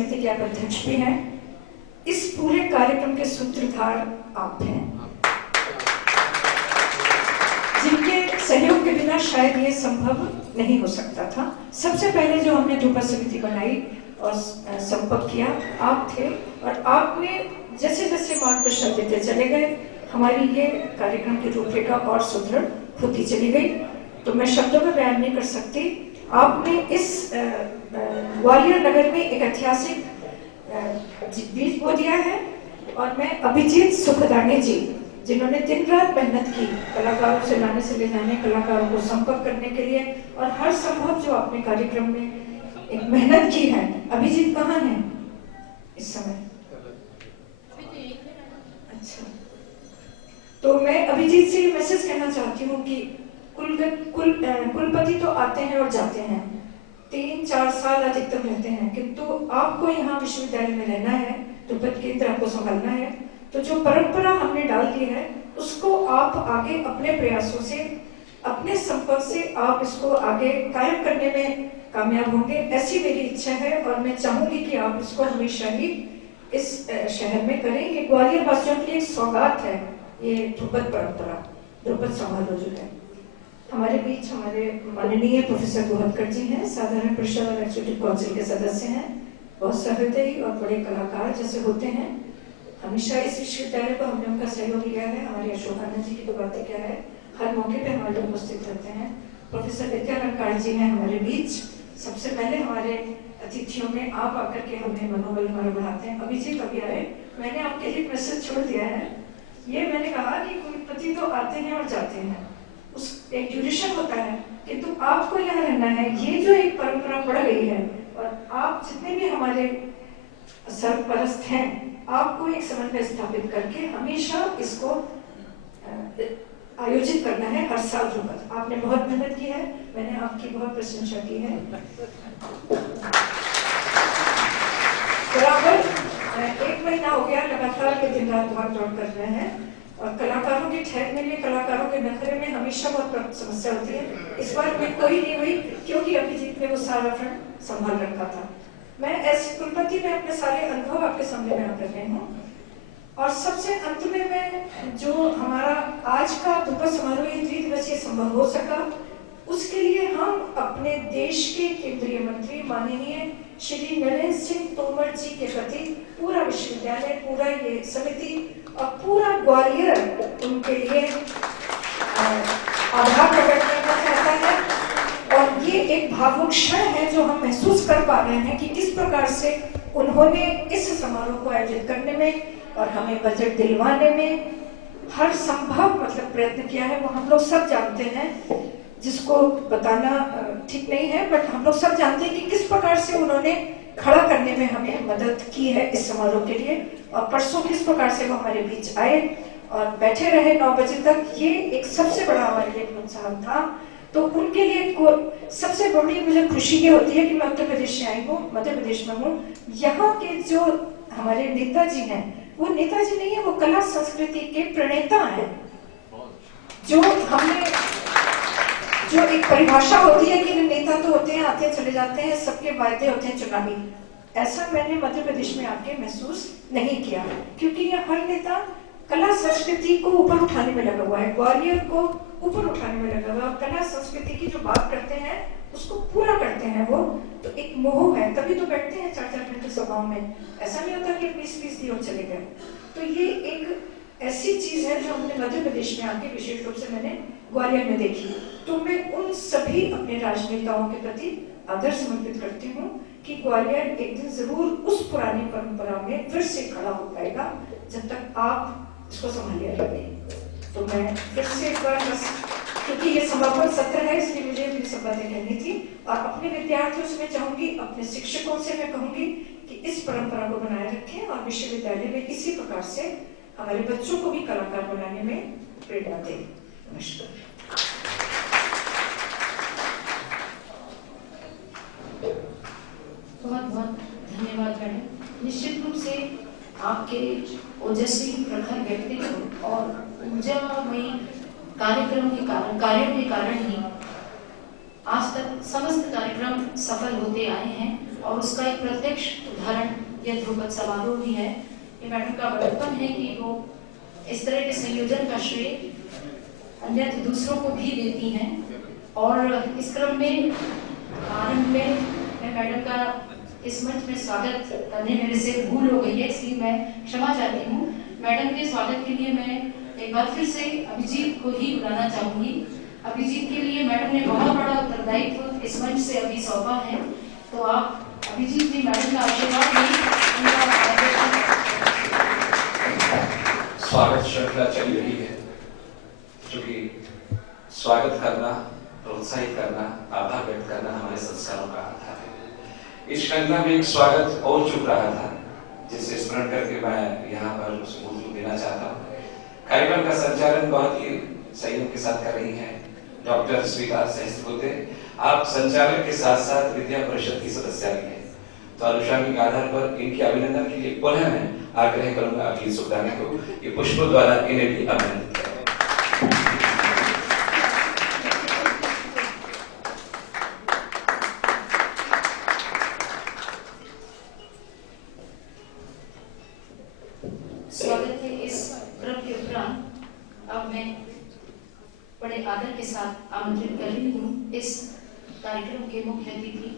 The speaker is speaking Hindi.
समिति के आप अध्यक्ष भी हैं। इस पूरे कार्यक्रम के सूत्रधार आप हैं, जिनके सहयोग के बिना शायद ये संभव नहीं हो सकता था। सबसे पहले जो हमने ध्रुपद समिति बनाई और संपर्क किया आप थे, और आपने जैसे जैसे मार्गदर्शन देते चले गए हमारी ये कार्यक्रम की रूपरेखा और सुदृढ़ होती चली गई। तो मैं शब्दों में बयान नहीं कर सकती। आपने इस ग्वालियर नगर में एक ऐतिहासिक बीज बो दिया है, और मैं अभिजीत सुखदानी जी, जिन्होंने दिन रात मेहनत की कलाकारों से लाने से ले जाने, कलाकारों को संपर्क करने के लिए, और हर संभव जो आपने कार्यक्रम में एक मेहनत की है। अभिजीत कहाँ है इस समय? अच्छा, तो मैं अभिजीत से ये मैसेज कहना चाहती हूँ कि कुलपति तो आते हैं और जाते हैं, 3-4 साल अधिकतम रहते हैं, किंतु आपको यहाँ विश्वविद्यालय में रहना है, ध्रुपद केंद्र आपको संभालना है। तो जो परंपरा हमने डाल दी है उसको आप आगे अपने प्रयासों से, अपने संपर्क से आप इसको आगे कायम करने में कामयाब होंगे, ऐसी मेरी इच्छा है। और मैं चाहूंगी कि आप इसको हमेशा ही इस शहर में करें। ये ग्वालियर वासियों की एक सौगात है, ये ध्रुपद परंपरा, ध्रुपद समारोह जो है। हमारे बीच हमारे माननीय प्रोफेसर गोहतकर जी हैं, साधारण परिषद और एग्जीक्यूटिव काउंसिल के सदस्य हैं, बहुत सहृदयी और बड़े कलाकार जैसे होते हैं। हमेशा इस विश्वविद्यालय को हमने उनका सहयोग लिया है। हमारे अशोक आनंद जी की तो बातें क्या है, हर मौके पे हमारे लोग उपस्थित रहते हैं। प्रोफेसर विद्या अलंकार जी हैं हमारे बीच। सबसे पहले हमारे अतिथियों में आप आकर के हमें मनोबल हमारा बढ़ाते हैं। अभिजीत अभी आए, मैंने आपके लिए मैसेज छोड़ दिया है। ये मैंने कहा कि कुलपति तो आते हैं और जाते हैं, उस एक ड्यूरेशन होता है, किंतु आपको यहाँ रहना है। ये जो एक परंपरा बढ़ गई है, और आप जितने भी हमारे सरपरस्त हैं, आपको एक समन्वय स्थापित करके हमेशा इसको आयोजित करना है हर साल ध्रुपद। आपने बहुत मेहनत की है, मैंने आपकी बहुत प्रशंसा की है। बराबर 1 महीना हो गया लगातार के दिन रात भाग दौड़ कर रहे हैं, और कलाकारों के ठहरने में, कलाकारों के नखरे में हमेशा बहुत समस्या होती है। इस बार में कोई नहीं हुई, क्योंकि अभिजीत ने वो सारा फ्रंट संभाल रखा था। मैं ऐसे कुलपति में अपने सारे अनुभव आपके सामने बयान कर रही हूँ। और सबसे अंत में मैं जो हमारा आज का ध्रुपद समारोह 3 दिवसीय संभव हो सका, उसके लिए हम अपने देश के केंद्रीय मंत्री माननीय श्री नरेंद्र सिंह तोमर जी के प्रति पूरा विश्वविद्यालय, पूरा ये समिति और पूरा ग्वालियर उनके लिए आभार प्रकट करना चाहता है। और ये एक भावुक क्षण है जो हम महसूस कर पा रहे हैं कि किस प्रकार से उन्होंने इस समारोह को आयोजित करने में और हमें बजट दिलवाने में हर संभव प्रयत्न किया है। वो हम लोग सब जानते हैं, जिसको बताना ठीक नहीं है, बट हम लोग सब जानते हैं कि किस प्रकार से उन्होंने खड़ा करने में हमें मदद की है इस समारोह के लिए। और परसों किस प्रकार से वो हमारे बीच आए और बैठे रहे 9 बजे तक, ये एक सबसे बड़ा हमारे लिए प्रोत्साहन था। तो उनके लिए सबसे बड़ी मुझे खुशी ये होती है कि मैं उत्तर प्रदेश से आई हूँ, मध्य प्रदेश में हूँ। यहाँ के जो हमारे नेताजी हैं, वो नेताजी नहीं है, वो कला संस्कृति के प्रणेता हैं। जो हमने जो एक परिभाषा होती है कि नेता तो होते हैं, आते चले जाते हैं, सबके वायदे होते हैं चुनावी, ऐसा मैंने मध्य प्रदेश में आके महसूस नहीं किया, क्योंकि ये हर नेता कला संस्कृति को ऊपर उठाने में लगा हुआ है, ग्वालियर को ऊपर उठाने में लगा हुआ है। कला संस्कृति की जो बात करते हैं उसको पूरा करते हैं वो। तो एक मोह है, तभी तो बैठते हैं 4-4 घंटे सभाओं में। ऐसा नहीं होता कि 20-20 दिए और चले गए। तो ये एक ऐसी चीज है जो हमने मध्य प्रदेश में आके विशेष रूप से मैंने ग्वालियर में देखी। तो मैं उन सभी अपने राजनेताओं के प्रति आदर समर्पित करती हूँ कि ग्वालियर एक दिन जरूर उस पुरानी परंपरा में फिर से खड़ा हो पाएगा, जब तक आप इसको संभालिए रखें। तो मैं फिर से एक बार बस, क्योंकि ये समापन सत्र है इसलिए मुझे अपनी सब बातें कहनी थी, और अपने विद्यार्थियों से मैं चाहूंगी, अपने शिक्षकों से मैं कहूंगी कि इस परंपरा को बनाए रखें और विश्वविद्यालय में इसी प्रकार से हमारे बच्चों को भी कलाकार बनाने में प्रेरणा दें। नमस्कार। बहुत बहुत धन्यवाद मैडम। निश्चित रूप से आपके ओजस्वी प्रखर व्यक्तित्व और ऊर्जामयी कार्यों के कारण ही आज तक समस्त कार्यक्रम सफल होते आए हैं, और उसका एक प्रत्यक्ष उदाहरण यह ध्रुपद समारोह भी है। ये मैडम का बड़प्पन है कि वो इस तरह के संयोजन का श्रेय अन्यथा दूसरों को भी देती हैं। और इस क्रम में आरंभ में मैं मैडम का इस मंच में स्वागत करने मेरे से भूल हो गई है, इसलिए मैं क्षमा चाहती हूँ। मैडम के स्वागत के लिए मैं एक बार फिर से अभिजीत को ही बुलाना चाहूंगी। अभिजीत के लिए मैडम ने बहुत बड़ा उत्तरदायित्व इस मंच से अभी सौंपा है, तो आप अभिजीत जी मैडम का आशीर्वाद लें। स्वागत श्रृंखला चल रही है, क्योंकि स्वागत करना, प्रोत्साहित करना, आभार व्यक्त करना हमारे संस्कारों का आधार है। इस श्रृंखला में एक स्वागत और चुक रहा था, जिसे स्मरण करके मैं यहाँ पर उसे मौजूद देना चाहता हूँ। कार्यक्रम का संचालन बहुत ही सहयोग के साथ कर रही हैं डॉक्टर स्वीता सहस्त्रबुद्धे। आप संचालक के साथ साथ विद्या परिषद की सदस्य भी हैं, तो अनुषंगिक आधार पर इनके अभिनंदन के लिए पुनः मैं आग्रह करूंगा अखिल सुखदानी को कि पुष्पों द्वारा इन्हें भी अभिनंदित करें। स्वागत है इस क्रम के उपरांत अब मैं बड़े आदर के साथ आमंत्रित कर रही हूँ इस कार्यक्रम के मुख्य अतिथि